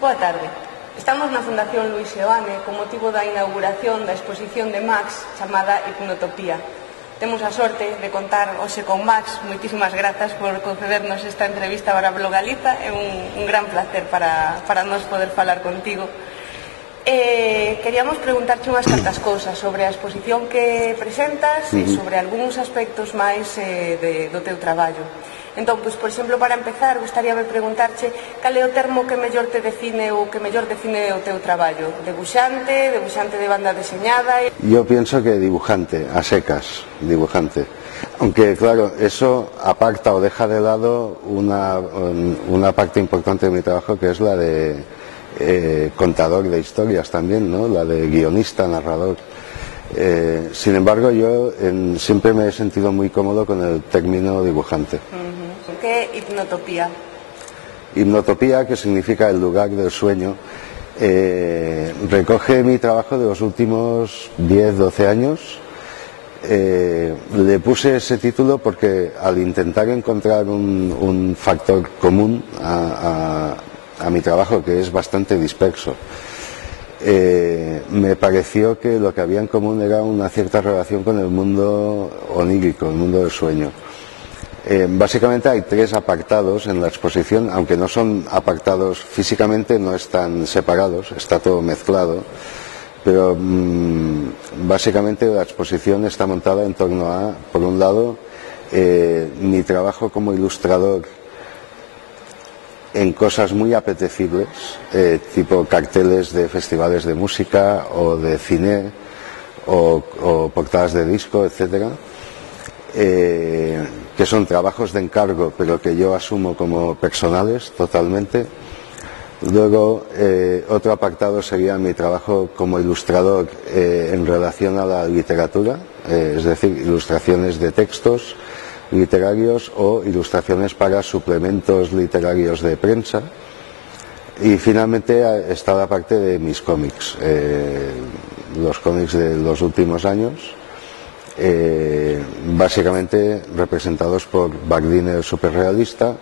Boa tarde. Estamos na Fundación Luis Seoane con motivo da inauguración da exposición de Max chamada Hipnotopía. Temos a sorte de contar hoxe con Max. Moitísimas grazas por concedernos esta entrevista para Blog Galiza. É un gran placer para nós poder falar contigo. Queríamos preguntarche unhas cantas cousas sobre a exposición que presentas e sobre algúns aspectos máis do teu traballo. Entón, pois, por exemplo, para empezar, gustaríame preguntarche cal é o termo que mellor te define ou que mellor define o teu traballo. Debuxante de banda deseñada... Yo pienso que dibujante, a secas, dibujante. Aunque, claro, eso aparta o deja de lado una parte importante de mi trabajo, que es la de contador de historias también, ¿no? La de guionista, narrador. Sin embargo, yo siempre me he sentido muy cómodo con el término dibujante. ¿Qué hipnotopía? Hipnotopía, que significa el lugar del sueño, recoge mi trabajo de los últimos 10-12 años. Le puse ese título porque al intentar encontrar un factor común a mi trabajo, que es bastante disperso, me pareció que lo que había en común era una cierta relación con el mundo onírico, el mundo del sueño. Básicamente hay 3 apartados en la exposición, aunque no son apartados físicamente, no están separados, está todo mezclado, pero básicamente la exposición está montada en torno a, por un lado, mi trabajo como ilustrador en cosas muy apetecibles, tipo carteles de festivales de música o de cine o portadas de disco, etcétera, que son trabajos de encargo pero que yo asumo como personales totalmente. Luego otro apartado sería mi trabajo como ilustrador en relación a la literatura, es decir, ilustraciones de textos literarios o ilustraciones para suplementos literarios de prensa. Y finalmente está la parte de mis cómics, los cómics de los últimos años, básicamente representados por Bardín el superrealista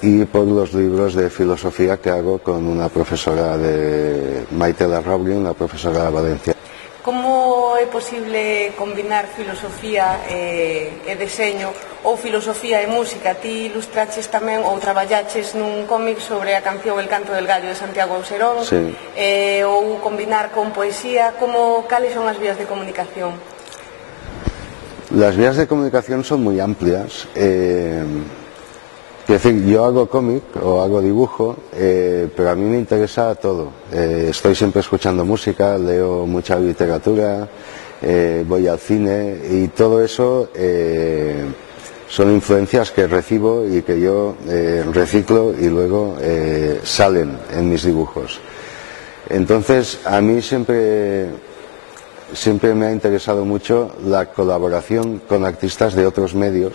y por los libros de filosofía que hago con una profesora de Maite Larrauri, una profesora de Valencia. Como é posible combinar filosofía e deseño ou filosofía e música? Ti ilustraches tamén ou traballaches nun cómic sobre a canción El canto del gallo de Santiago Auserón, sí. Ou combinar con poesía. Cales son as vías de comunicación? Las vías de comunicación son muy amplias. Es decir, yo hago cómic o hago dibujo, pero a mí me interesa todo. Estoy siempre escuchando música, leo mucha literatura, voy al cine y todo eso son influencias que recibo y que yo reciclo y luego salen en mis dibujos. Entonces, a mí siempre me ha interesado mucho la colaboración con artistas de otros medios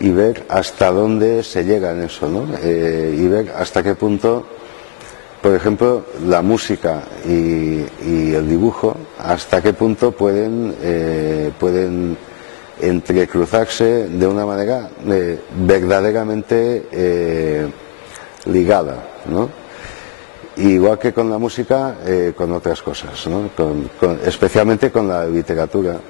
y ver hasta dónde se llega en eso, ¿no? Y ver hasta qué punto, por ejemplo, la música y el dibujo, hasta qué punto pueden entrecruzarse de una manera verdaderamente ligada, ¿no? Igual que con la música, con otras cosas, ¿no? Especialmente con la literatura.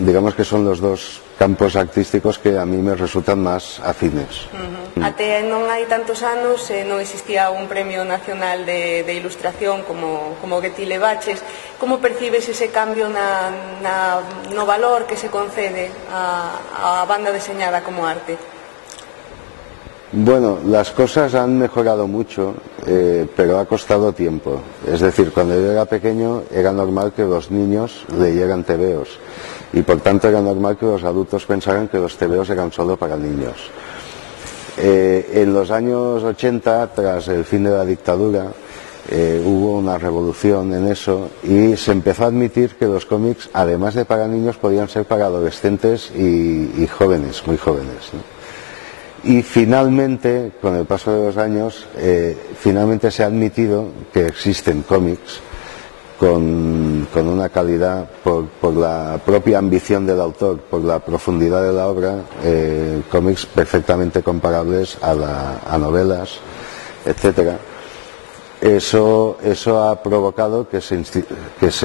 Digamos que son los dos campos artísticos que a mí me resultan más afines. Até non hai tantos anos non existía un premio nacional de ilustración como que ti levaches. Como percibes ese cambio no valor que se concede a banda deseñada como arte? Bueno, las cosas han mejorado mucho, pero ha costado tiempo. Es decir, cuando yo era pequeño era normal que los niños leyeran tebeos y por tanto era normal que los adultos pensaran que los tebeos eran solo para niños. En los años 80, tras el fin de la dictadura, hubo una revolución en eso y se empezó a admitir que los cómics, además de para niños, podían ser para adolescentes y jóvenes, muy jóvenes, ¿no? Y finalmente, con el paso de los años, finalmente se ha admitido que existen cómics con una calidad, por la propia ambición del autor, por la profundidad de la obra, cómics perfectamente comparables a novelas, etcétera. Eso ha provocado que se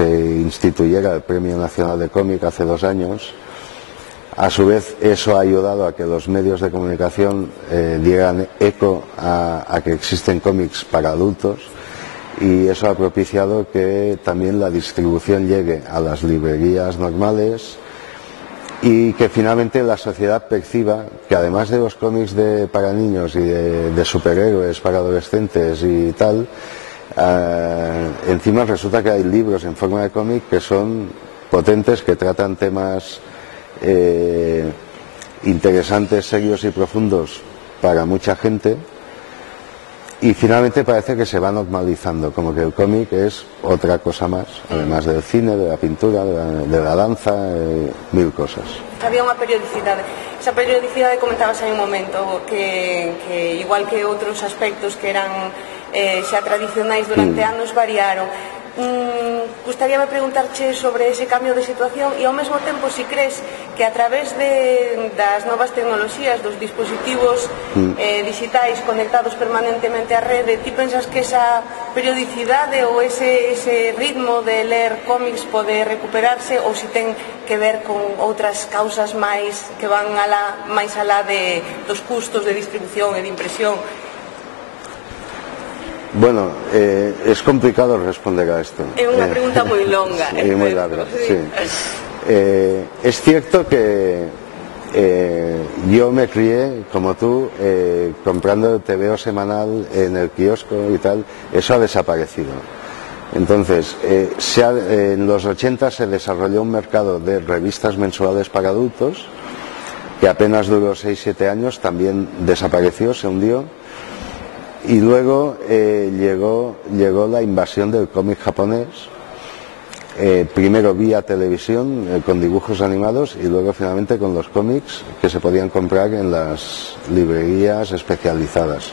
instituyera el Premio Nacional de Cómic hace 2 años. A su vez, eso ha ayudado a que los medios de comunicación dieran eco a que existen cómics para adultos, y eso ha propiciado que también la distribución llegue a las librerías normales y que finalmente la sociedad perciba que, además de los cómics para niños y de superhéroes para adolescentes y tal, encima resulta que hay libros en forma de cómic que son potentes, que tratan temas interesantes, serios y profundos para mucha gente, y finalmente parece que se va normalizando, como que el cómic es otra cosa más, además del cine, de la pintura, de la danza, mil cosas. Había unha periodicidade. Esa periodicidade comentabas hai un momento que igual que outros aspectos que eran xa tradicionais durante anos variaron. Gustaríame preguntarche sobre ese cambio de situación e ao mesmo tempo si crees que a través das novas tecnoloxías, dos dispositivos digitais conectados permanentemente á rede, ti pensas que esa periodicidade ou ese ritmo de ler cómics pode recuperarse, ou si ten que ver con outras causas máis que van máis alá dos custos de distribución e de impresión? Bueno, es complicado responder a esto. Es una pregunta muy longa. Sí, muy larga, sí. Es cierto que yo me crié, como tú, comprando el tebeo semanal en el kiosco y tal. Eso ha desaparecido. Entonces, en los 80 se desarrolló un mercado de revistas mensuales para adultos, que apenas duró 6-7 años, también desapareció, se hundió. Y luego llegó la invasión del cómic japonés, primero vía televisión con dibujos animados, y luego finalmente con los cómics que se podían comprar en las librerías especializadas.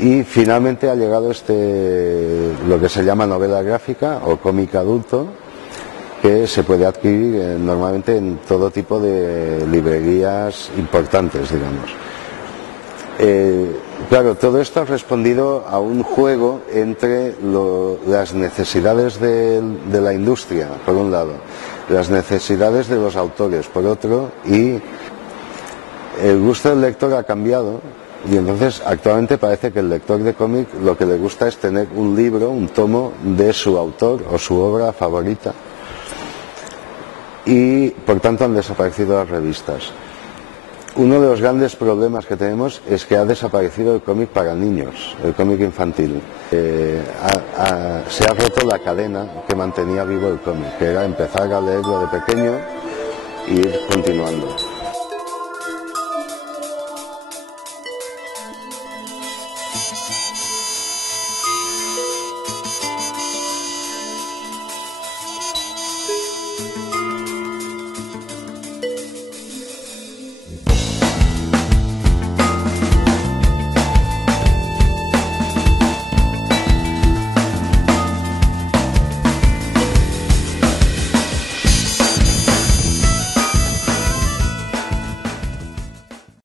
Y finalmente ha llegado lo que se llama novela gráfica o cómic adulto, que se puede adquirir normalmente en todo tipo de librerías importantes, digamos. Claro, todo esto ha respondido a un juego entre las necesidades de la industria, por un lado, las necesidades de los autores, por otro, y el gusto del lector ha cambiado, y entonces actualmente parece que el lector de cómic lo que le gusta es tener un libro, un tomo de su autor o su obra favorita, y por tanto han desaparecido las revistas. Uno de los grandes problemas que tenemos es que ha desaparecido el cómic para niños, el cómic infantil. Se ha roto la cadena que mantenía vivo el cómic, que era empezar a leerlo de pequeño e ir continuando.